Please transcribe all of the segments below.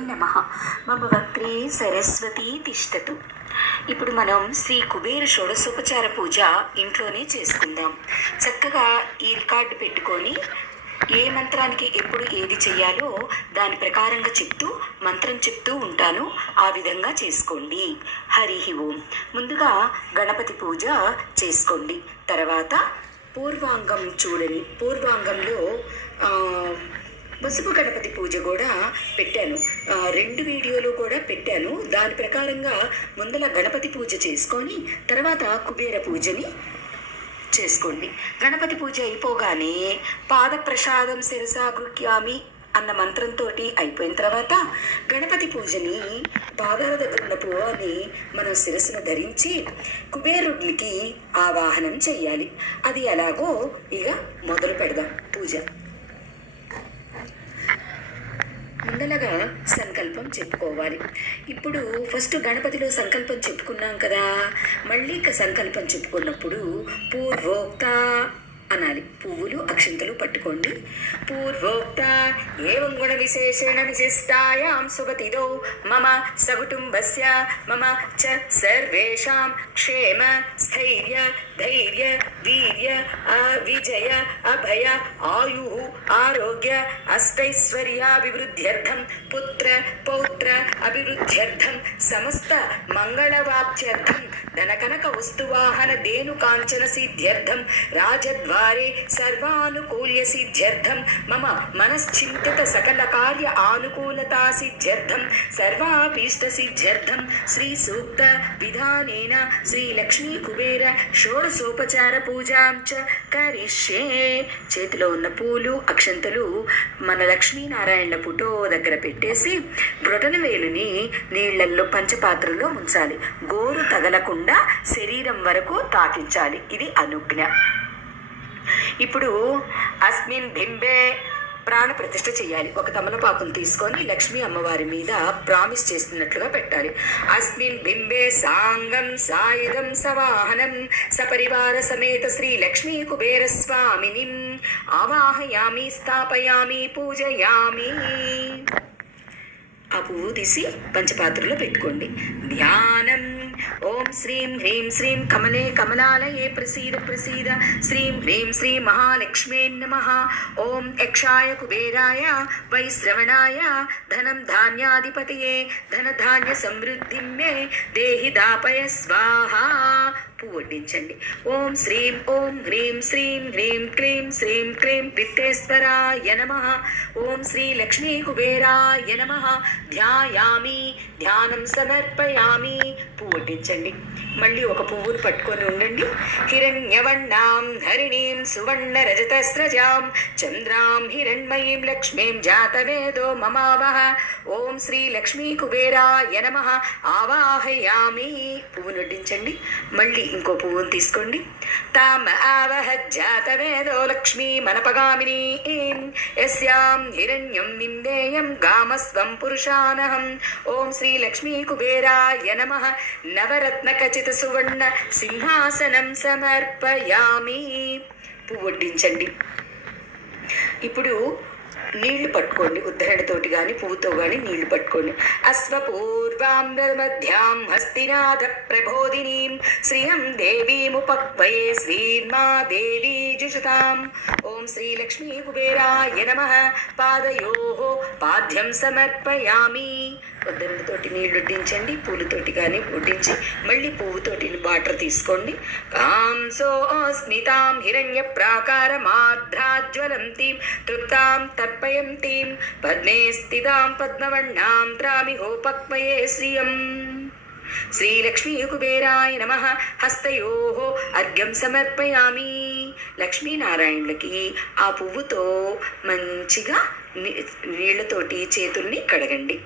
నమ. మమ వక్త్రే సరస్వతి తిష్టతు. ఇప్పుడు మనం శ్రీ కుబేర షోడశోపచార పూజ ఇంట్లోనే చేసుకుందాం. చక్కగా ఈ రికార్డు పెట్టుకొని ఏ మంత్రానికి ఎప్పుడు ఏది చేయాలో దాని ప్రకారంగా చెప్తూ మంత్రం చెప్తూ ఉంటాను. ఆ విధంగా చేసుకోండి. హరి ఓం. ముందుగా గణపతి పూజ చేసుకోండి. తర్వాత పూర్వాంగం చూడని పూర్వాంగంలో పసుపు గణపతి పూజ కూడా పెట్టాను. రెండు వీడియోలు కూడా పెట్టాను. దాని ప్రకారంగా ముందల గణపతి పూజ చేసుకొని తర్వాత కుబేర పూజని చేసుకోండి. గణపతి పూజ అయిపోగానే పాద ప్రసాదం శిరసాగృహ్యామి అన్న మంత్రంతో అయిపోయిన తర్వాత గణపతి పూజని పాదాల దగ్గర ఉన్న పువ్వాన్ని మనం శిరస్సును ధరించి కుబేరుడికి ఆవాహనం చెయ్యాలి. అది ఎలాగో ఇక మొదలు పెడదాం పూజ. ముందలగా సంకల్పం చెప్పుకోవాలి. ఇప్పుడు ఫస్ట్ గణపతిలో సంకల్పం చెప్పుకున్నాం కదా. మళ్ళీ సంకల్పం చెప్పుకున్నప్పుడు పూర్వోక్త అనాలి. పువ్వులు అక్షంతలు పట్టుకోండి. పూర్వోక్త ఏం గుణ విశేషణ విశిష్టాయాం సుగతిదో మమ సకుటుంబస్య మమ చ సర్వేషాం క్షేమ స్థైర్య ధైర్య వీర్య అవిజయ అభయ ఆయు ఆరోగ్య అష్టైశ్వర్యాభివృద్ధ్యర్థం పుత్ర పౌత్ర అభివృద్ధ్యర్థం సమస్త మంగళవాప్త్యర్థం ధనకనక వస్తువాహన దేను కాంచన సిద్ధ్యర్థం రాజద్వా వారే సర్వానుకూల్య సిద్ధ్యర్థం. మమ మనశ్చింతిత సకల కార్య ఆనుకూలతా సిద్ధ్యర్థం. సర్వాభీష్ట సిద్ధ్యర్థం. శ్రీ సూక్త విధానేన శ్రీ లక్ష్మీ కుబేర షోడశోపచార పూజాం చ కరిష్యే. చేతిలో ఉన్న పూలు అక్షంతలు మన లక్ష్మీనారాయణ పుటో దగ్గర పెట్టేసి బ్రొటన వేలుని నీళ్ళల్లో పంచపాత్రలో ఉంచాలి గోరు తగలకుండా శరీరం వరకు తాకించాలి. ఇది అనుజ్ఞ. ఇప్పుడు అస్మిన్ బింబే ప్రాణ ప్రతిష్ఠ చేయాలి. ఒక తమలపాకును తీసుకొని లక్ష్మీ అమ్మవారి మీద ప్రామిస్ చేస్తున్నట్లుగా పెట్టాలి. అస్మిన్ బింబే సాంగం సాయుధం సవాహనం సపరివార సమేత శ్రీ లక్ష్మీ కుబేర స్వామిని. ఆవాహయామి స్థాపయామి పూజయామి. ఆ పువ్వు తీసి పంచపాత్రలో పెట్టుకోండి. ధ్యానం. ఓం శ్రీం హ్రీం శ్రీం కమలే కమలాలయే ప్రసీద ప్రసీద. శ్రీం హ్రీం శ్రీ మహాలక్ష్మీ నమ. ఓం యక్షాయ కుబేరాయ వైశ్రవణాయ ధనం ధాన్యాధిపతయే ధనధాన్య సమృద్ధిం మే దేహి దాపయ స్వాహా. పువ్వు వడ్డించండి. ఓం శ్రీం ఓం హ్రీం శ్రీం హ్రీం క్లీం శ్రీం క్లీం విత్తేశ్వరాయ నమ. ఓం శ్రీ లక్ష్మీ కుబేరాయ నమ. ధ్యాయామి ధ్యానం సమర్పయామి. పువ్వు వడ్డించండి. మళ్ళీ ఒక పువ్వును పట్టుకొని ఉండండి. హిరణ్యవన్నాం హరిణీం సువర్ణ రజతస్రజాం చంద్రాం హిరణ్మయీం లక్ష్మీం జాతవేదో మమావహ. ఓం శ్రీ లక్ష్మీ కుబేరాయ నమ. ఆవాహయామి. పువ్వు వడ్డించండి మళ్ళీ ఇంకో పువ్వును తీసుకోండి. తామ ఆవహ జాతవేదో లక్ష్మీ మనపగామిని. యస్యాం హిరణ్యం విందేయం గామస్వం పురుషానహం. ఓం శ్రీ లక్ష్మీ కుబేరాయ నమ. నవరత్న ఖచిత సువర్ణ సింహాసనం సమర్పయామి. పువ్వు వడ్డించండి. ఇప్పుడు నీళ్ళు పట్టుకోండి ఉద్ధరణతోటి కానీ పువ్వుతో కానీ నీళ్ళు పట్టుకోండి. అశ్వపూర్వాం హస్తినాథ ప్రబోధినీం. శ్రియం దేవీముపక్వయే శ్రీర్మా దేవీ జుషతాం. ఓం శ్రీ లక్ష్మీ కుబేరాయ నమ. పాదయో పాద్యం సమర్పయామి. ఉద్దరణతోటి నీళ్ళు వడ్డించండి పూలతోటి కానీ వడ్డించి మళ్ళీ పువ్వుతోటి వాటర్ తీసుకోండి. కాంసోస్మితాం హిరణ్య ప్రాకారమార్ధ్రాజ్వలంతీం తృప్తాం తర్పయంతీం పద్మే స్థితాం పద్మవర్ణాం త్రామిహోపక్మయే శ్రియం. శ్రీలక్ష్మీ కుబేరాయ నమ హస్తయో అర్ఘ్యం సమర్పయామి. లక్ష్మీనారాయణులకి ఆ పువ్వుతో మంచిగా నీళ్ళతోటి చేతుల్ని కడగండి.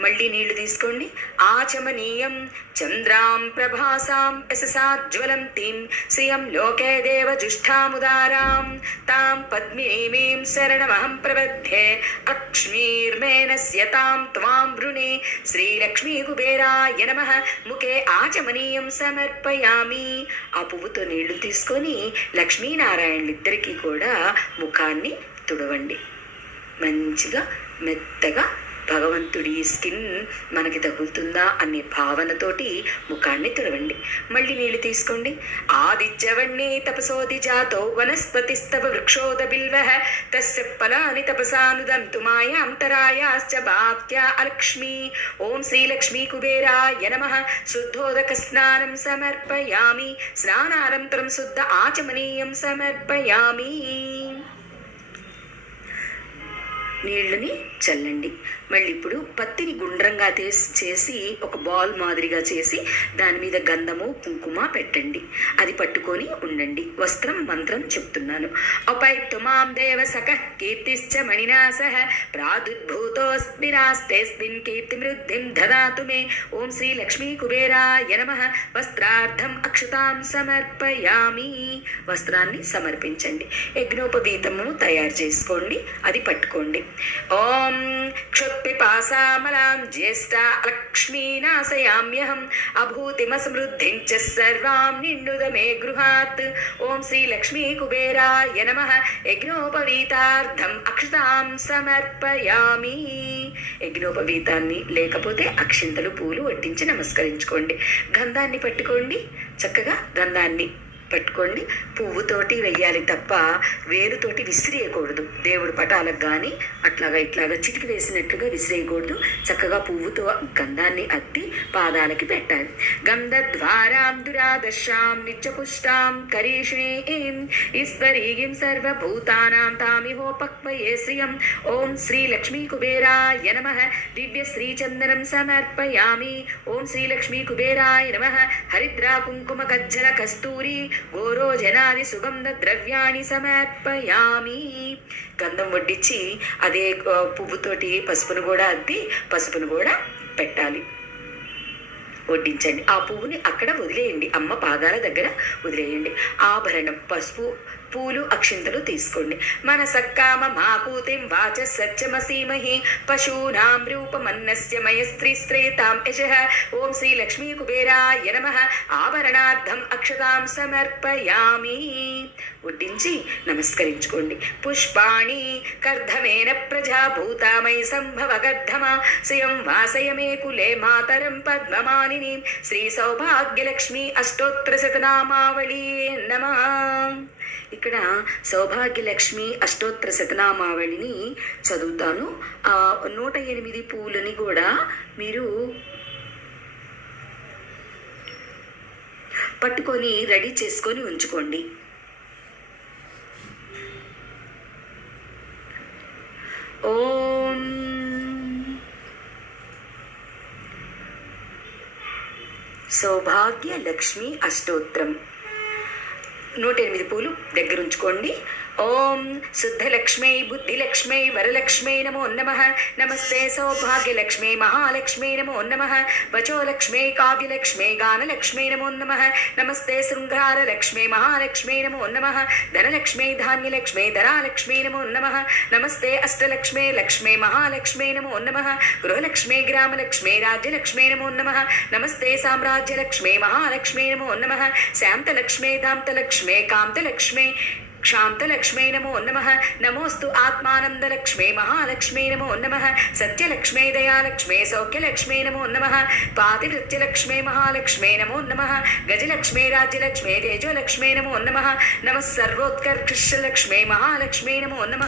మళ్ళీ నీళ్ళు తీసుకోండి. ఆచమనీయం. చంద్రాం ప్రభాసాం యశసాజ్వలం తీం శ్రియం లోకే దేవ జుష్ఠాముదారాం తాం పద్మినీమీం శరణమహం ప్రబద్ధే అక్ష్మీర్మేనస్య తాం త్వాం వృణే శ్రీలక్ష్మీ కుబేరాయ నమ. ముఖే ఆచమనీయం సమర్పయామి. ఆ పువ్వుతో నీళ్ళు తీసుకొని లక్ష్మీనారాయణులిద్దరికీ కూడా ముఖాన్ని తుడవండి. మంచిగా మెత్తగా భగవంతుడి స్కిన్ మనకి తగులుతుందా అనే భావనతోటి ముఖాన్ని తుడవండి. మళ్ళీ నీళ్ళు తీసుకోండి. ఆదిత్యవణ్ణే తపసోది జాతో వనస్పతిస్తవ వృక్షోద బిల్వ తస్య ఫలాని తపసానుదంతు మాయాంతరాయాశ్చ బాక్య అలక్ష్మి. ఓం శ్రీలక్ష్మీ కుబేరాయ నమ. శుద్ధోదక స్నానం సమర్పయామి. స్నానానంతరం శుద్ధ ఆచమనీయం సమర్పయామి. నీళ్ళని చల్లండి. మళ్ళీ ఇప్పుడు పత్తిని గుండ్రంగా తీసి చేసి ఒక బాల్ మాదిరిగా చేసి దాని మీద గంధము కుంకుమ పెట్టండి. అది పట్టుకొని ఉండండి. వస్త్రం మంత్రం చెప్తున్నాను. అపైత్తుమాం దేవ సక కీర్తిశ్చ మణినా సహ కీర్తి మృద్ధిం దదాతు మే. ఓం శ్రీ లక్ష్మీ కుబేరాయ నమ. వస్త్రార్థం అక్షతాం సమర్పయామి. వస్త్రాన్ని సమర్పించండి. యజ్ఞోపవీతము తయారు చేసుకోండి. అది పట్టుకోండి. ఓం పిపాసామలాం జ్యేష్ఠ లక్ష్మీనాశయామ్యహం అభూతిమసమృద్ధిం చ సర్వాం నిన్నుదమే గృహాత్ ఓం శ్రీ లక్ష్మీ కుబేరాయ నమ యజ్ఞోపవీతార్థం అక్షతాం సమర్పయామి యజ్ఞోపవీతాన్ని లేకపోతే అక్షింతలు పూలు వడ్డించి నమస్కరించుకోండి। గంధాన్ని పట్టుకోండి। చక్కగా గంధాన్ని పట్టుకోండి. పువ్వుతోటి వెయ్యాలి తప్ప వేరుతోటి విసిరేయకూడదు. దేవుడు పటాలకు కానీ అట్లాగా ఇట్లాగా చిటికి వేసినట్లుగా విసిరేయకూడదు. చక్కగా పువ్వుతో గంధాన్ని అద్ది పాదాలకి పెట్టాలి. గంధద్వారాం దురాదశాం నిత్యపుష్టాం కరీష్ణీం ఈశ్వరీం సర్వభూతానాం తామిహోపక్వయే శ్రియం. ఓం శ్రీ లక్ష్మీ కుబేరాయ నమ. దివ్య శ్రీచందనం సమర్పయామి. ఓం శ్రీ లక్ష్మీ కుబేరాయ నమ. హరిద్రా కుంకుమ గజ్జల కస్తూరి గోరోజనాది సుగంధ ద్రవ్యాన్ని సమర్పయామి గంధం వడ్డించి అదే పువ్వుతోటి పసుపును కూడా అద్ది పసుపును కూడా పెట్టాలి వడ్డించండి ఆ పువ్వుని అక్కడ వదిలేయండి అమ్మ పాదాల దగ్గర వదిలేయండి ఆభరణం పసుపు పూలు అక్షింతలు తీసుకోండి. మన సక్కామ మాకూతిం వాచ సత్యమసీమహి పశూనాం రూపమన్నస్య మయస్త్రీ శ్రేతాం యశః ఓం శ్రీ లక్ష్మీ కుబేరాయ నమ. ఆభరణార్థం అక్షతాం సమర్పయామి. వడ్డించి నమస్కరించుకోండి. పుష్పాణి కర్ధమేన ప్రజాభూతామై సంభవ గర్ధమా శ్రియం వాసయమే కులే మాతరం పద్మమానిని. శ్రీ సౌభాగ్యలక్ష్మి అష్టోత్తర శతనామావళి నమ. ఇక్కడ సౌభాగ్యలక్ష్మి అష్టోత్తర శతనామావళిని చదువుతాను. ఆ నూట ఎనిమిది పూలని కూడా మీరు పట్టుకొని రెడీ చేసుకొని ఉంచుకోండి. ఓం. సౌభాగ్య లక్ష్మి అష్టోత్తరం. నూట ఎనిమిది పూలు దగ్గర ఉంచుకోండి ఓం శుద్ధలక్ష్మై బుద్ధిలక్ష్మై వరలక్ష్మై నమో నమ నమస్తే సౌభాగ్యలక్ష్మై మహాలక్ష్మై నమో నమ వచోలక్ష్మై కావ్యలక్ష్మై గానలక్ష్మై నమో నమ నమస్తే శృంగారలక్ష్మై మహాలక్ష్మై నమో నమ ధనలక్ష్మై ధాన్యలక్ష్మై ధరాలక్ష్మై నమో నమ నమస్తే అష్టలక్ష్మై లక్ష్మై మహాలక్ష్మై నమో నమ గృహలక్ష్మై గ్రామలక్ష్మై రాజ్యలక్ష్మై నమో నమ నమస్తే సామ్రాజ్యలక్ష్మై మహాలక్ష్మై నమో నమ శాంతలక్ష్మై దాంతలక్ష్మై కాంతలక్ష్మై క్షాంతలక్ష్మై నమో నమ నమోస్తు ఆత్మానందలక్ష్మే మహాలక్ష్మై నమో నమ సత్యలక్ష్మే దయాలక్ష్మే సౌఖ్యలక్ష్మై నమో నమ పాతివృత్యలక్ష్మే మహాలక్ష్మే నమో నమ గజలక్ష్మే రాజ్యలక్ష్మే తేజోలక్ష్మే నమో నమ నమ సర్వోత్కర్షలక్ష్మై మహాలక్ష్మై నమో నమ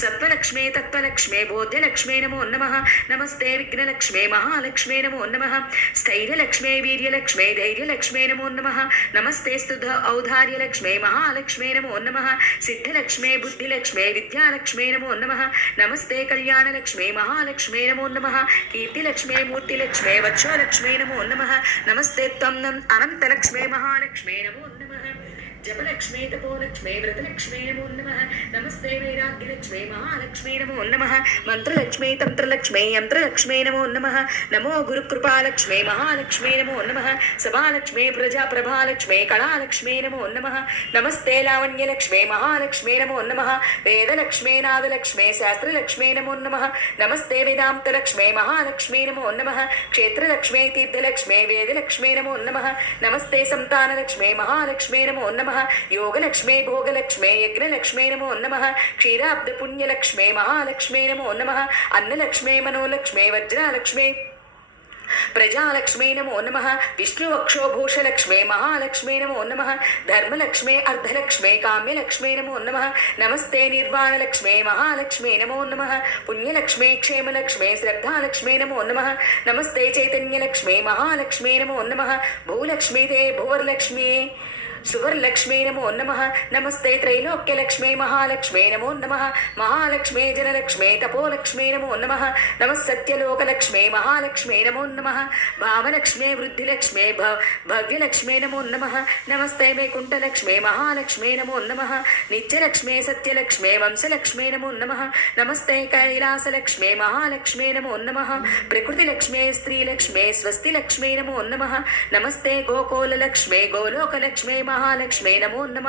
సత్వలక్ష్మే తత్వలక్ష్మే బోధ్యలక్ష్మే నమో నమ నమస్తే విఘ్నలక్ష్మే మహాలక్ష్మై నమో నమ స్థైర్యలక్ష్మే వీర్యలక్ష్మే ధైర్యలక్ష్మే నమో నమ నమస్తే స్తుధ ఔదార్యలక్ష్మే మహాలక్ష్మై నమో నమ సిద్ధలక్ష్మై బుద్ధిలక్ష్మే విద్యాలక్ష్మే నమో నమ. నమస్తే కళ్యాణలక్ష్మే మహాలక్ష్మే నమో నమ. కీర్తిలక్ష్మే మూర్తిలక్ష్మే వక్షోలక్ష్మే నమో నమ. నమస్తే త్వం అనంతలక్ష్మే మహాలక్ష్మే నమో నమ. జపలక్ష్మీ తపోలక్ష్మీ వ్రతలక్ష్మీ నమో నమ నమస్తే వైరాగ్యలక్ష్మీ మహాలక్ష్మీ నమో నమ మంత్రలక్ష్మీ తంత్రలక్ష్మీ యంత్రలక్ష్మీ నమో నమ నమో గురుకృపాలక్ష్మీ మహాలక్ష్మీ నమో నమ సభాలక్ష్మీ ప్రజా ప్రభాలక్ష్మీ కళాలక్ష్మీ నమో నమ నమస్తే లావణ్యలక్ష్మీ మహాలక్ష్మీ నమో నమ వేదలక్ష్మీ నాదలక్ష్మీ శాస్త్రలక్ష్మీ నమో నమ నమస్తే వేదాంతలక్ష్మీ మహాలక్ష్మీ నమో నమ క్షేత్రలక్ష్మీ తీర్థలక్ష్మీ వేదలక్ష్మీ నమో నమ నమస్తే సంతానలక్ష్మీ మహాలక్ష్మీ నమో నమ నమ యోగలక్ష్మే భోగలక్ష్మే యజ్ఞలక్ష్మే నమో నమ క్షీరాబ్ద పుణ్యలక్ష్మే మహాలక్ష్మే నమో నమ అన్నలక్ష్మే మనోలక్ష్మే వజ్రాలక్ష్మే ప్రజాలక్ష్మే నమో నమ విష్ణువక్షోభూషలక్ష్మే మహాలక్ష్మే నమో నమ ధర్మలక్ష్మే అర్ధలక్ష్మే కామ్యలక్ష్మే నమో నమ నమస్తే నిర్వాణలక్ష్మే మహాలక్ష్మే నమో నమ పుణ్యలక్ష్మే క్షేమలక్ష్మే శ్రద్ధాలక్ష్మే నమో నమ నమస్తే చైతన్యలక్ష్మే మహాలక్ష్మే నమో నమ భూలక్ష్మీ తే భువర్లక్ష్మి సువర్లక్ష్మీ నమో నమ నమస్తే త్రైలోక్యలక్ష్మే మహాలక్ష్మే నమో నమ మహాలక్ష్మే జనలక్ష్మే తపోలక్ష్మీ నమో నమ నమ సత్యలోకలక్ష్మే మహాలక్ష్మే నమో నమ భావలక్ష్మే వృద్ధిలక్ష్మే భ భవ్యలక్ష్మే నమో నమ నమస్తే వైకుంఠలక్ష్మే మహాలక్ష్మే నమో నమ నిత్యలక్ష్మే సత్యలక్ష్మే వంశలక్ష్మే నమో నమ నమస్తే కైలాసలక్ష్మే మహాలక్ష్మే నమో నమ ప్రకృతిలక్ష్మే స్త్రీలక్ష్మే స్వస్తిలక్ష్మే నమో నమ నమస్తే గోకోలలక్ష్మే గోలోకలక్ష్మే మహాలక్ష్మే నమో నమ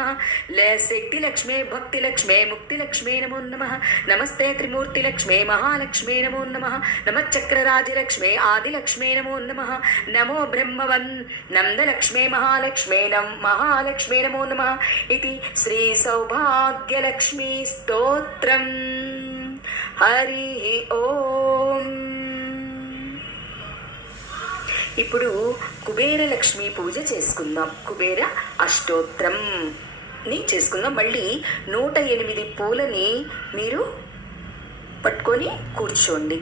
శక్తిలక్ష్మే భక్తిలక్ష్మే ముక్తిలక్ష్మే నమో నమ నమస్తే త్రిమూర్తిలక్ష్మే మహాలక్ష్మే నమో నమ నమచక్రరాజలక్ష్మే ఆదిలక్ష్మే నమో నమ నమో బ్రహ్మవన్ నందలక్ష్మే మహాలక్ష్మే నం మహాలక్ష్మే నమో నమ ఇది శ్రీ సౌభాగ్యలక్ష్మీ స్తోత్రం హరి ఓం ఇప్పుడు కుబేర లక్ష్మి పూజ చేసుకుందాం. కుబేర అష్టోత్రం. ని చేసుకుందాం. మళ్ళీ నూట ఎనిమిది పూలని మీరు పట్టుకొని కూర్చోండి.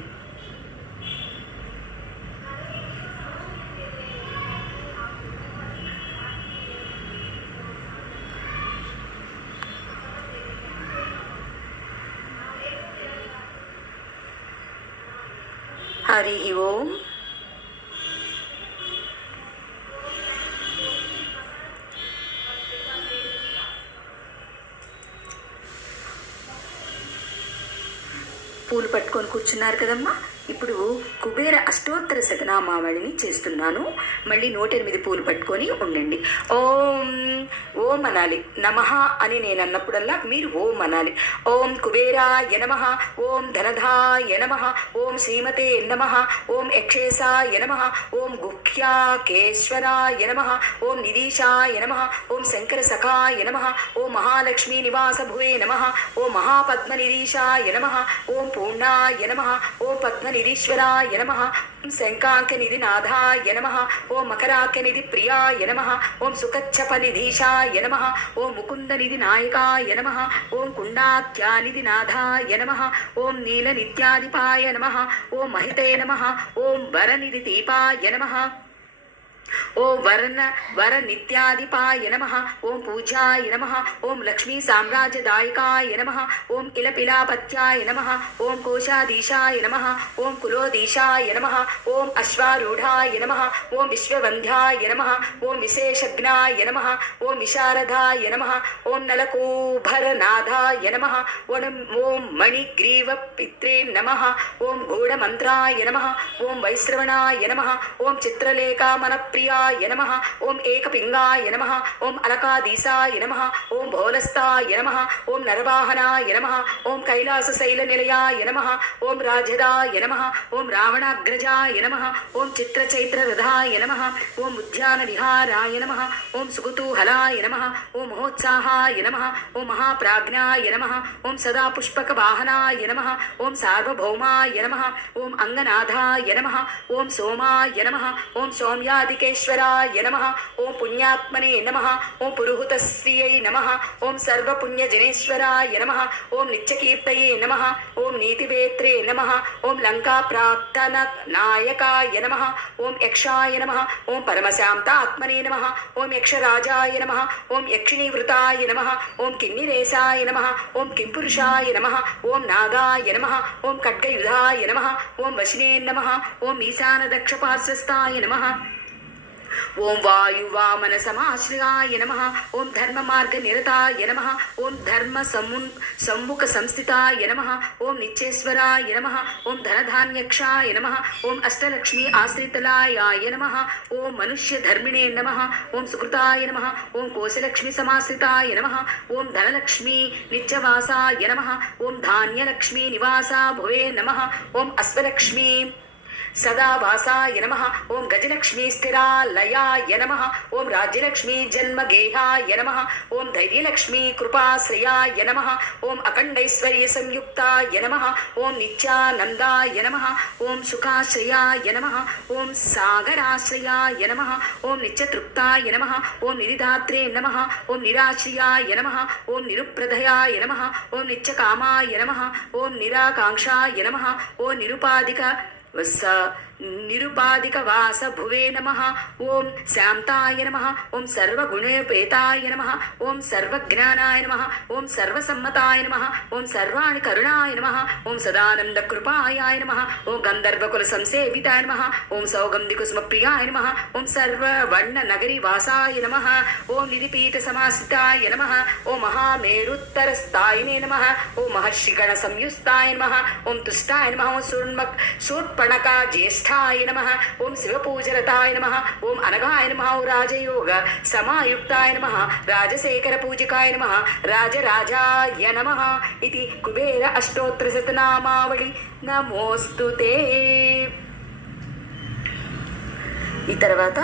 హరి ఓం. పట్టుకొని కూర్చున్నారు కదమ్మా? ఇప్పుడు కుబేర అష్టోత్తర శతనామావళిని చేస్తున్నాను మళ్ళీ నూట ఎనిమిది పూలు పట్టుకొని ఉండండి ఓం ఓం అనాలి నమ అని నేను అన్నప్పుడల్లా మీరు ఓం అనాలి ఓం కుబేరాయ నమ ఓం ధనధాయ నమ ఓం శ్రీమతే నమ ఓం యక్షేశాయ నమ ఓం గుఖ్యాకేశ్వరాయ నమ ఓం నిదీశాయ నమ ఓం శంకర సఖాయ నమ ఓం మహాలక్ష్మీ నివాస భువే నమ ఓం మహాపద్మనిదీశాయ నమ ఓం పూర్ణాయ నమ ఓం పద్మనిధీశ్వరాయ నమ. ఓం శంకాంకనిధి నాథాయ నమ. ఓం మకరాఖ్యనిధి ప్రియాయ నమ. ఓం సుఖచ్చపనిధీశాయ నమ. ఓం ముకుందనిధి నాయకాయ నమ. ఓం కుండాఖ్యానిధి నాథాయ నమ. ఓం నీలనిత్యాధిపాయ నమ. ఓం మహితే నమ. ఓం వరనిధి దీపాయ నమ. ఓం వర్ణ వర నిత్యాధిపాయ నమ ఓం పూజాయ నమ ఓం లక్ష్మీ సామ్రాజ్యదాయకాయ నమ ఓం ఇలపిలాపత్యాయ నమ ఓం కోశాధీశాయ నమ ఓం కులోదీశాయ నమ ఓం అశ్వారూఢాయ నమ ఓం విశ్వవంధ్యాయ నమ ఓం విశేషజ్ఞాయ నమ ఓం విశారదాయ నమ ఓం నలకూభరనాథాయ నమ ఓం ఓం మణిగ్రీవ పిత్రే నమ ఓం గూఢమంత్రాయ నమ ఓం వైశ్రవణాయ నమ ఓం చిత్రలేఖామనప్రియాయ నమ ఓం ఏకపింగాయ నమ ఓం అలకాదీశాయ నమ ఓం భోలస్తాయ నమ ఓం నరవాహనాయ నమ ఓం కైలాసశైలనిలయాయ నమ ఓం రాజదాయ నమ ఓం రావణాగ్రజాయ నమ ఓం చిత్రచైత్రరథాయ నమ ఓం ఉద్యానవిహారాయ నమ ఓం సుకుతూహలాయ నమ ఓం మహోత్సాహాయ నమ ఓం మహాప్రాజ్ఞాయ నమ ఓం సదా పుష్పకవాహనాయ నమ ఓం సార్వభౌమాయ నమ ఓం అంగనాథాయ నమ ఓం సోమాయ నమ ఓం సౌమ్యాదికేశ్వరాయ నమ ఓం పుణ్యాత్మనే నమ ఓం పురుహుతశ్రియై నమ ఓం సర్వపుణ్యజనేశ్వరాయ నమ ఓం నిత్యకీర్తయే నమ ఓం నీతివేత్రే నమ ఓం లంకాప్రాప్తన నాయకాయ నమ ఓం యక్షాయ నమ ఓం పరమశాంతాత్మనే నమ ఓం యక్షరాజాయ నమ ఓం యక్షిణీవృతాయ నమ ఓం కిన్నిరేశాయ నమ ఓం కింపురుషాయ నమ ఓం నాగాయ నమ ఓం ఖడ్గయుధాయ నమ ఓం వశినే నమ ఓం ఈశానదక్షపార్శ్వస్తాయ నమ ఓం వాయువామన సమాశ్రయాయ నమ ఓం ధర్మ మార్గ నిరతాయ నమ ఓం ధర్మ సమ్ము సమ్ముఖ సంస్థితాయ నమ ఓం నిత్యేశ్వరాయ నమ ఓం ధనధాన్యక్షాయ నమ ఓం అష్టలక్ష్మి ఆశ్రితలాయాయ నమ ఓం మనుష్య ధర్మిణే నమ ఓం సుకృతాయ నమ ఓం కోశలక్ష్మి సమాశ్రితాయ నమ ఓం ధనలక్ష్మి నిత్యవాసాయ నమ ఓం ధాన్యలక్ష్మి నివాసా భువే నమ ఓం అశ్వలక్ష్మి సదా వాసాయ నమ ఓం గజలక్ష్మీ స్థిరాలయాయ నమ ఓం రాజ్యలక్ష్మీ జన్మ గేహాయ నమ ఓం ధైర్యలక్ష్మీ కృపాశ్రయాయ నమ ఓం అఖండైశ్వర్య సంయుక్తాయ నమ ఓం నిత్యానందాయ నమ ఓం సుఖాశ్రయాయ నమ ఓం సాగరాశ్రయాయ నమ ఓం నిత్యతృప్తాయ నమ ఓం నిరిధాత్రే నమ ఓం నిరాశ్రయాయ నమ ఓం నిరుప్రదయాయ నమ ఓం నిత్యకామాయ నమ ఓం నిరాకాంక్షాయ నమ ఓం నిరుపాధిక వస నిరుపాధిక వాస భువే నమ ఓం శాంతాయ నమ ఓం సర్వగుణేపేతాయ నమ ఓం సర్వజ్ఞానాయ నమ ఓం సర్వసమ్మతాయ నమ ఓం సర్వాణి కరుణాయ నమ ఓం సదానంద కృపాయాయ నమ ఓం గంధర్వకుల సంసేవితాయ నమ ఓం సౌగంధి కుసుమ ప్రియాయ నమ ఓం సర్వవర్ణ నగరి వాసాయ నమ ఓం నిధిపీఠ సమాసితాయ నమ ఓం మహామేరుత్తరస్థాయినే నమ ఓ మహర్షిగణ సంయుస్తాయ నమ ఓం తుష్టాయ నమ ఓం సూర్మ సూర్పణకా జ్యేష్ఠాయ నమ ఓం శివపూజరతాయ నమ ఓం అనగాయ నమ ఓం రాజయోగ సమాయుక్తాయ నమ రాజశేఖర పూజికాయ నమ రాజరాజాయ నమ ఇది కుబేర అష్టోత్తర శతనామావళి నమోస్తు ఈ తర్వాత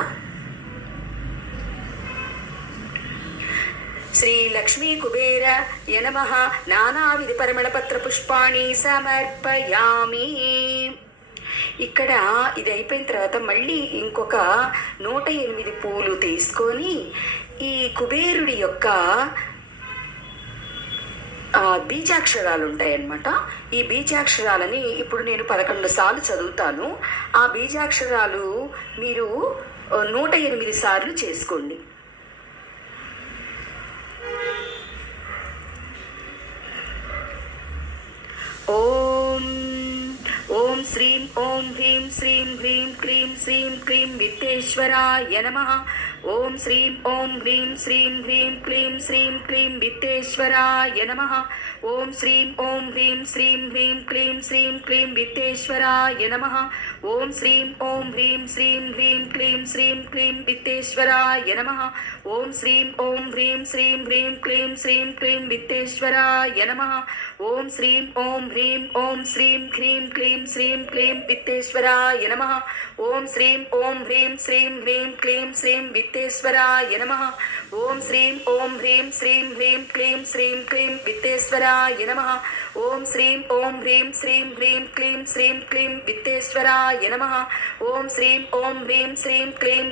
శ్రీ లక్ష్మీ కుబేర యనమ. నానావిధి పరిమళపత్ర పుష్పాణి సమర్పయామి. ఇక్కడ ఇది అయిపోయిన తర్వాత మళ్ళీ ఇంకొక నూట ఎనిమిది పూలు తీసుకొని ఈ కుబేరుడి యొక్క బీజాక్షరాలు ఉంటాయన్నమాట. ఈ బీజాక్షరాలని ఇప్పుడు నేను పదకొండు సార్లు చదువుతాను. ఆ బీజాక్షరాలు మీరు నూట ఎనిమిది సార్లు చేసుకోండి. ఓ ఓం శ్రీం ఓం హ్రీం శ్రీం హ్రీం క్లీం శ్రీం క్లీం విత్తేశ్వరాయ నమ ఓం శ్రీం ఓం హ్రీం శ్రీం హ్రీం క్లీం శ్రీం క్లీం విత్తేశ్వరాయ నమ ఓం శ్రీం ఓం హ్రీం శ్రీం హ్రీం క్లీం శ్రీం క్లీం విత్తేశ్వరాయ నమ ఓం శ్రీం ఓం హ్రీం శ్రీం హ్రీం క్లీం శ్రీం క్లీం విత్తేశ్వరాయ నమ ఓం శ్రీం ఓం హ్రీం శ్రీం హ్రీం క్లీం శ్రీం క్లీం విత్తేశ్వరాయ నమ ఓం శ్రీం ఓం హ్రీం ఓం శ్రీం హ్రీం క్లీం శ్రీం క్లీం విత్తేశ్వరాయ నమ ఓం శ్రీం ఓం హ్రీం శ్రీం హ్రీం క్లీం శ్రీం విత్తేశ్వరాయ నమ ఓం శ్రీం ఓం హ్రీం శ్రీం హ్రీం క్లీం శ్రీం క్లీం విత్తేశ్వరాయ నమ ఓం శ్రీం ఓం హ్రీం శ్రీం హ్రీం క్లీం శ్రీం క్లీం విత్తేశ్వరాయ నమ ఓం శ్రీం ఓం హ్రీం శ్రీం క్లీం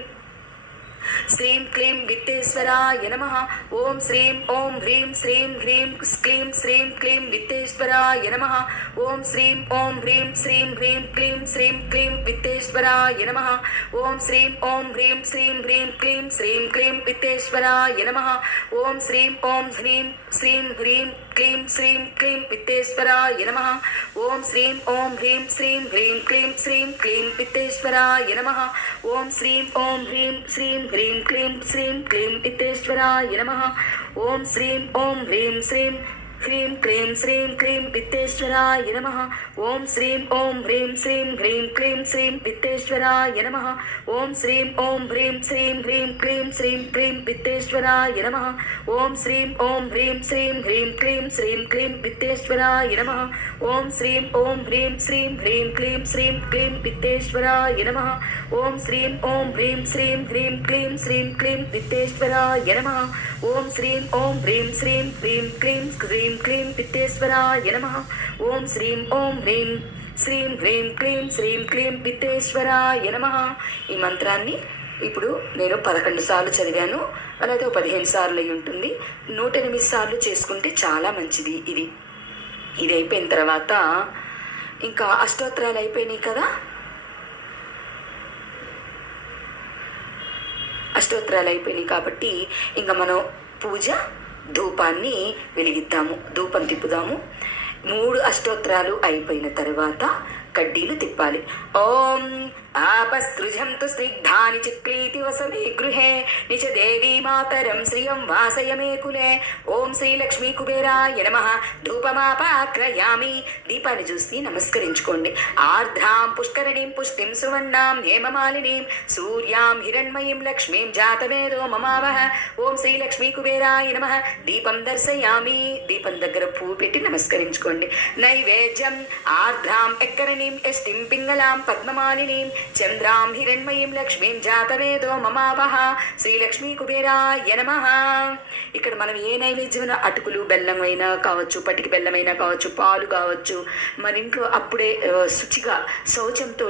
శ్రీం క్లీం విత్తేశ్వరాయ నమ ఓం శ్రీం ఓం హ్రీం శ్రీం హ్రీం క్లీం శ్రీం క్లీం విత్తేశ్వరాయ నమ ఓం శ్రీం ఓం హ్రీం శ్రీం హ్రీం క్లీం శ్రీం క్లీం విత్తేశ్వరాయ నమ ఓం శ్రీం ఓం హ్రీం శ్రీం హ్రీం క్లీం శ్రీం క్లీం విత్తేశ్వరాయ నమ ఓం శ్రీం ఓం హ్రీం శ్రీం హ్రీం క్లీం శ్రీం క్లీం విత్తేశ్వరాయ నమ ఓం శ్రీం ఓం హ్రీం శ్రీం హ్రీం క్లీం శ్రీం క్లీం విత్తేశ్వరాయ నమ ఓం శ్రీం ఓం హ్రీం శ్రీం హ్రీం క్లీం శ్రీం క్లీం విత్తేశ్వరాయ నమ ఓం శ్రీం ఓం హ్రీం శ్రీం హ్రీం క్రీం శ్రీం క్రీం విత్తేశ్వరాయ నమ. ఓం శ్రీం ఓం హ్రీం శ్రీం హ్రీం క్రీం శ్రీం విత్తేశ్వరాయ నమ. ఓం శ్రీం ఓం హ్రీం శ్రీం హ్రీం క్రీం శ్రీం క్రీం విత్తేశ్వరాయ నమ. ఓం శ్రీం ఓం హ్రీం శ్రీం హ్రీం క్రీం శ్రీం క్లీం విత్తేశ్వరాయ నమ. ఓం శ్రీం ఓం హ్రీం శ్రీం హ్రీం క్లీం శ్రీం క్లీం విత్తేశ్వరాయ నమ. ఓం శ్రీం ఓం హ్రీం శ్రీం హ్రీం క్లీం శ్రీం క్లీం విత్తేశ్వరాయ నమ. ఓం శ్రీం ఓం హ్రీం శ్రీం హ్రీం క్లీం శ్రీం క్లీం పిత్తేశ్వరాయ నమ. ఓం శ్రీం ఓం హ్రీం. శ్రీం హ్రీం క్లీం శ్రీం క్లీం పిత్తేశ్వరాయ నమ. ఈ మంత్రాన్ని ఇప్పుడు నేను పదకొండు సార్లు చదివాను. అలాగే ఒక పదిహేను సార్లు అయి ఉంటుంది. నూట ఎనిమిది సార్లు చేసుకుంటే చాలా మంచిది ఇది. ఇది అయిపోయిన తర్వాత ఇంకా అష్టోత్తరాలు అయిపోయినాయి కదా? అష్టోత్తరాలు అయిపోయినాయి కాబట్టి ఇంకా మనం పూజ ధూపాన్ని వెలిగిద్దాము ధూపం తిప్పుదాము. మూడు అష్టోత్తరాలు అయిపోయిన తర్వాత కడ్డీలు తిప్పాలి. ఓం ఆపస్సృజంతు స్నిగ్ధాని చిత్రీతి వసమే గృహే నిజ దేవీ మాతరం శ్రియం వాసయమే కులే. ఓం శ్రీ లక్ష్మీ కుబేరాయ నమ. ధూపమాపాక్రయామి. దీపాన్ని చూసి నమస్కరించుకోండి. ఆర్ద్రాం పుష్కరిణీం పుష్టిం సువర్ణాం హేమమాలినీం. సూర్యాం హిరణ్మయీం లక్ష్మీం జాతవేదో మమావహ ఓం శ్రీ లక్ష్మీ కుబేరాయ నమ. దీపం దర్శయామి. దీపం దగ్గర పువ్వు పెట్టి నమస్కరించుకోండి. నైవేద్యం. ఆర్ద్రాం ఎక్కరణీం ఎస్టిం పింగళాం పద్మమాలినీం. చంద్రాం హిరణ్మయీం లక్ష్మీం జాతవేదో మమావహ. శ్రీలక్ష్మీ కుబేరాయ నమ. ఇక్కడ మనం ఏ నైవేద్యమైన అటుకులు బెల్లం అయినా కావచ్చు పటికి బెల్లం అయినా కావచ్చు పాలు కావచ్చు మన ఇంట్లో అప్పుడే శుచిగా శౌచంతో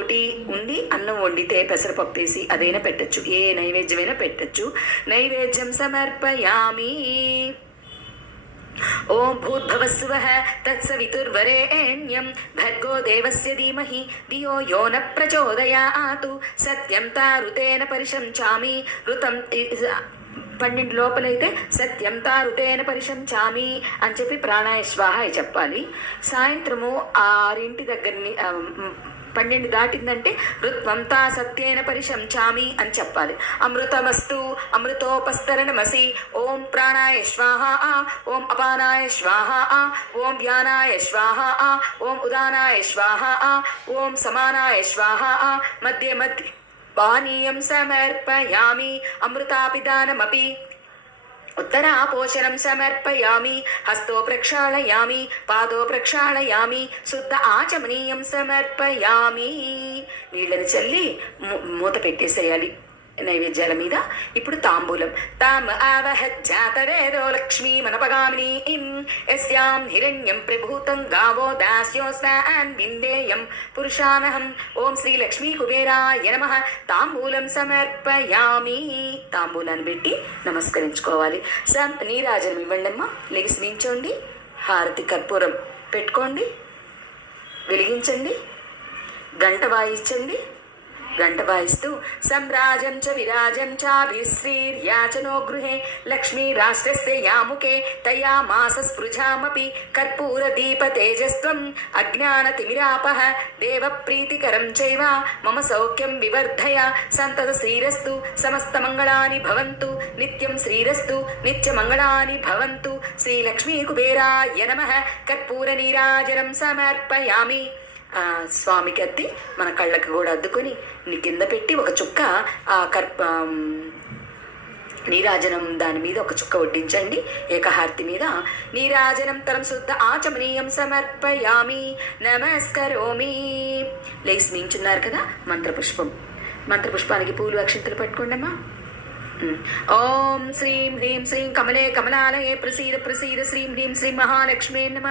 ఉండి అన్నం వండితే పెసరపప్పు వేసి అదైనా పెట్టచ్చు. ఏ నైవేద్యమైనా పెట్టచ్చు. నైవేద్యం సమర్పయామి. ఓం భూర్భవస్వః తత్సవితుర్వరేణ్యం భర్గో దేవస్య ధీమహి ధియో యో న ప్రచోదయాతు సత్యం తారుతేన పరిశంచామి ఋతం పన్నెండు లోపలైతే సత్యం తారుతేన పరిశంచామి అని చెప్పి ప్రాణాయ స్వాహ చెప్పాలి సాయంత్రము ఆరింటి దగ్గరని పన్నెండు దాటిందంటే ఋత్వంతా సత్యేన పరిశంచామి అని చెప్పాలి. అమృతమస్తు అమృతోపస్తరణమసి. ఓం ప్రాణాయ స్వాహ ఆ, ఓం అపానాయ స్వాహ ఆ, ఓం వ్యానాయ స్వాహ ఆ, ఓం ఉదానాయ స్వాహ ఆ, ఓం సమానాయ స్వాహ ఆ, మధ్య మధ్య పానీయం సమర్పయామి. అమృతాపిదానమపి ఉత్తరాపోషణం సమర్పయామి హస్తో ప్రక్షాళయామి పాదో ప్రక్షాళయామి శుద్ధ ఆచమనీయం సమర్పయామి నీళ్ళని చల్లి మూత పెట్టేసేయాలి నైవేద్యాల మీద ఇప్పుడు తాంబూలం. తామ ఆవహజ్జాతవేదో లక్ష్మీ మనపగామిని ఇం. యస్యాం హిరణ్యం ప్రభూతం గావో దాస్యోస్నాన్ విందేయం. పురుషానహం ఓం శ్రీ లక్ష్మీ కుబేరాయ నమ. తాంబూలం సమర్పయామి. తాంబూలాన్ని పెట్టి నమస్కరించుకోవాలి. సం నీరాజనం ఇవ్వండి అమ్మా లెగిసి నించోండి హారతి కర్పూరం పెట్టుకోండి. వెలిగించండి. గంట వాయించండి గంట వాయిస్తూ సమ్రాజం చ విరాజం చాభిశ్రీర్యాచనో గృహే లక్ష్మీ రాష్ట్రస్య యాముకే తయా మాస స్పృజామపి కర్పూర దీప తేజస్వం అజ్ఞాన తిమిరాపహ దేవ ప్రీతికరం చైవ మమ సౌఖ్యం వివర్ధయ సంతత శ్రీరస్తు సమస్త మంగళాని భవంతు నిత్యం శ్రీరస్తు నిత్య మంగళాని భవంతు శ్రీలక్ష్మీ కుబేరాయ నమ కర్పూర నీరాజనం సమర్పయామి. స్వామికి అద్ది మన కళ్ళకి కూడా అద్దుకొని నీ కింద పెట్టి ఒక చుక్క ఆ కర్ప నీరాజనం దాని మీద ఒక చుక్క వడ్డించండి. ఏకహారతి మీద నీరాజనం తరం శుద్ధ ఆచమనీయం సమర్పయామి నమస్కరోమి. లేచి నించున్నారు కదా? మంత్రపుష్పం. మంత్రపుష్పానికి పూలు అక్షంతలు పట్టుకోండమ్మా. ఓం శ్రీం హ్రీం శ్రీం కమలే కమలాలయే ప్రసీద ప్రసీద శ్రీం హ్రీం శ్రీ మహాలక్ష్మే నమ.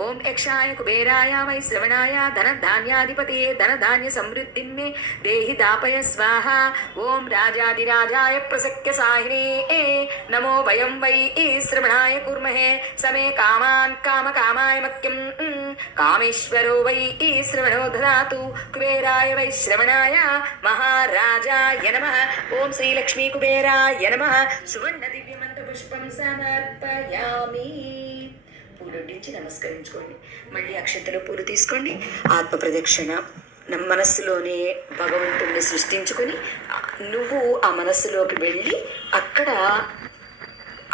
ఓం యక్షాయ కుబేరాయ వై శ్రవణాయ ధన ధాన్యాధిపతియే ధన ధాన్య సమృద్ధి మే దేహి దాపయ స్వాహ. ఓం రాజాదిరాజాయ ప్రసక్య సాహినే. ఏ నమో వయం వై ఈ శ్రవణాయ కూర్మహే. సమే కామాన్ కామ కామాయ మక్యం. ఉమ్, కామేశ్వరో వై ఈ శ్రవణో దదాతు కుబేరాయ వై శ్రవణాయ మహారాజాయ నమ. ఓం శ్రీ లక్ష్మీ కుబేరాయ నమ. సువర్ణ దివ్యమంత పుష్పం సమర్పయామి. పూలొడ్డించి నమస్కరించుకోండి. మళ్ళీ అక్షంతలో పూలు తీసుకోండి. ఆత్మ ప్రదక్షిణ నా మనస్సులోనే భగవంతుణ్ణి సృష్టించుకొని నువ్వు ఆ మనస్సులోకి వెళ్ళి అక్కడ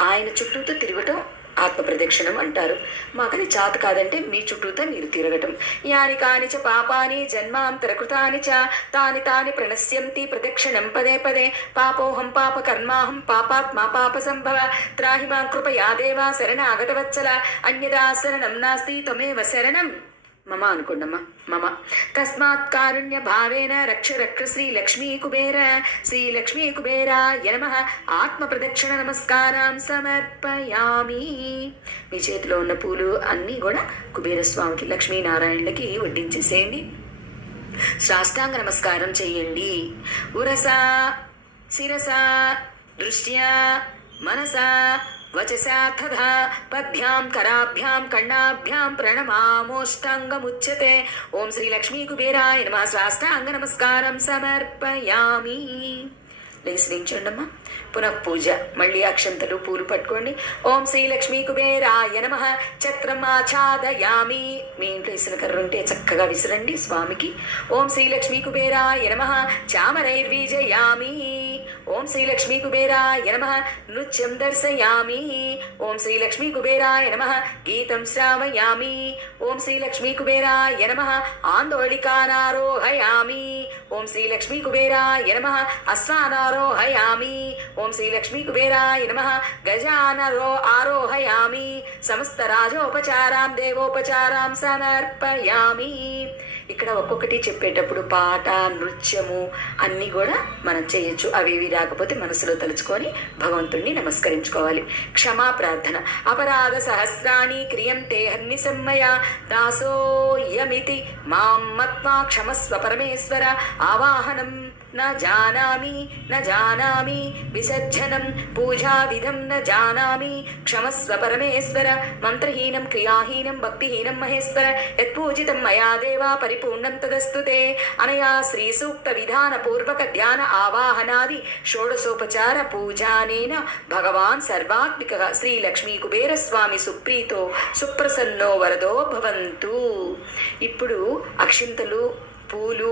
ఆయన చుట్టూతో తిరగటం ఆత్మ ప్రదక్షిణం అంటారు. మాకని చాత కాదంటే మీ చుట్టూతో మీరు తిరగటం. యాని కానిచ చ పాపాని జన్మాంతరకృతాని చ తాని తాని ప్రణశ్యంతి ప్రదక్షిణం పదే పదే. పాపోహం పాప కర్మాహం పాపాత్మా పాప సంభవ. త్రాహి మాం కృపయా దేవా శరణాగతవత్సల అన్యదా శరణం నాస్తి త్వమేవ శరణం. మమ అనుకోండమ్మా మమ. తస్మాత్ కారుణ్య భావేన రక్ష రక్ష శ్రీ లక్ష్మీ కుబేర శ్రీ లక్ష్మీ కుబేర నమ. ఆత్మ ప్రదక్షిణ నమస్కారం సమర్పయామి. మీ చేతిలో ఉన్న పూలు అన్నీ కూడా కుబేరస్వామికి లక్ష్మీనారాయణలకి లక్ష్మీనారాయణులకి వడ్డించేసేయండి. సాష్టాంగ నమస్కారం చేయండి. ఉరస శిరస దృష్ట్యా మనసా వచసా తథా పద్భ్యాం కరాభ్యాం కణాభ్యాం ప్రణమామోష్టాంగముచ్యతే ఓం శ్రీ లక్ష్మీ కుబేరాయ నమ సాష్టాంగ నమస్కారం సమర్పయామి లేచి నించండమ్మా పునః పూజ మళ్ళీ అక్షంతలు పూలు పట్టుకోండి ఓం శ్రీ లక్ష్మీ కుబేరాయ నమ ఛత్రం ఆఛాదయామి మీ ఇంట్లో ఇసిన కర్ర ఉంటే చక్కగా విసిరండి స్వామికి ఓం శ్రీ లక్ష్మీ కుబేరాయ నమ చామరైర్విజయామి ఓం శ్రీ లక్ష్మీ కుబేరాయ నమ. నృత్యం దర్శయామి. ఓం శ్రీ లక్ష్మీ కుబేరాయ నమ. గీతం శ్రావయామి. ఓం శ్రీ లక్ష్మీ కుబేరాయ నమ. ఆందోళికానారోహయామి. ఓం శ్రీ లక్ష్మీ కుబేరాయ నమ. అశ్వానారోహయామి. ఓం శ్రీ లక్ష్మీ కుబేరాయ నమ. గజానరో ఆరోహయామి. సమస్త రాజోపచారాం దేవోపచారాం సమర్పయామి. ఇక్కడ ఒక్కొక్కటి చెప్పేటప్పుడు పాట నృత్యము అన్నీ కూడా మనం చేయొచ్చు. అవి ఇవి రాకపోతే మనసులో తలుచుకొని భగవంతుణ్ణి నమస్కరించుకోవాలి. క్షమా ప్రార్థన. అపరాధ సహస్రాణి క్రియంతే హన్నిసమ్మయ దాసోయమితి. మాం మత్వా క్షమస్వ పరమేశ్వర. ఆవాహనం न जानामि न जानामि विसर्जनं पूजाविधं न जानामि क्षमस्व परमेश्वर मन्त्रहीनं क्रियाहीनं भक्तिहीनं महेश्वर यत्पूजितं मया देवा परिपूर्णं तदस्तु ते अनया श्रीसूक्तविधानपूर्वकध्यान आवाहनादि षोडशोपचार पूजानेन भगवान् सर्वात्मिकः శ్రీలక్ష్మీకుబేరస్వామి సుప్రీతో సుప్రసన్నో వరదో భవంతు ఇప్పుడు అక్షింతలు పూలు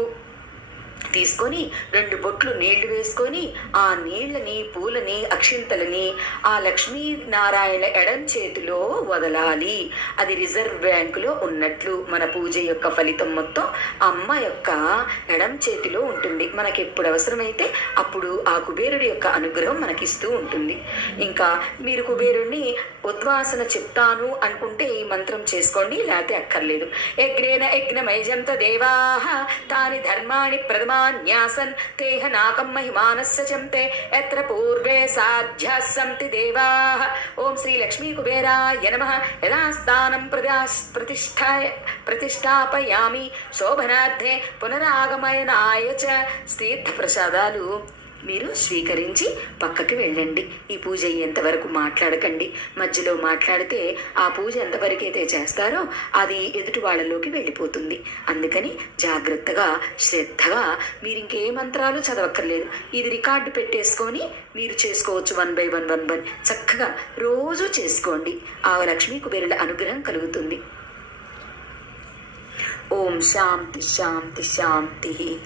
తీసుకొని రెండు బొట్లు నీళ్ళు వేసుకొని ఆ నీళ్ళని పూలని అక్షింతలని ఆ లక్ష్మీనారాయణ ఎడం చేతిలో వదలాలి. అది రిజర్వ్ బ్యాంకులో ఉన్నట్లు మన పూజ యొక్క ఫలితం మొత్తం అమ్మ యొక్క ఎడం చేతిలో ఉంటుంది. మనకి ఎప్పుడు అవసరమైతే అప్పుడు ఆ కుబేరుడి యొక్క అనుగ్రహం మనకిస్తూ ఉంటుంది. ఇంకా మీరు కుబేరుణ్ణి ఉద్వాసన చెప్తాను అనుకుంటే ఈ మంత్రం చేసుకోండి లేకపోతే అక్కర్లేదు. యజ్ఞేన యజ్ఞమైజంత దేవాహ తాని ధర్మాణి ప్రథమ తేహ నాకం మహిమానస్య చంతే ఎత్ర పూర్వే సాధ్యా సంతి దేవా ఓం శ్రీ లక్ష్మీ కుబేరాయ నమ యదా స్థానం ప్రదా ప్రతిష్ఠాయ ప్రతిష్టాపయామి శోభనార్థే పునరాగమయనాయ చ తీర్థ ప్రసాదాలు మీరు స్వీకరించి పక్కకి వెళ్ళండి. ఈ పూజ అయ్యేంతవరకు మాట్లాడకండి. మధ్యలో మాట్లాడితే ఆ పూజ ఎంతవరకైతే చేస్తారో అది ఎదుటి వాళ్ళలోకి వెళ్ళిపోతుంది. అందుకని జాగ్రత్తగా శ్రద్ధగా మీరు ఇంకే మంత్రాలు చదవక్కర్లేదు. ఇది రికార్డు పెట్టేసుకొని మీరు చేసుకోవచ్చు one by one one by చక్కగా రోజు చేసుకోండి. ఆ లక్ష్మీ కుబేరుల అనుగ్రహం కలుగుతుంది. ఓం శాంతి శాంతి శాంతి.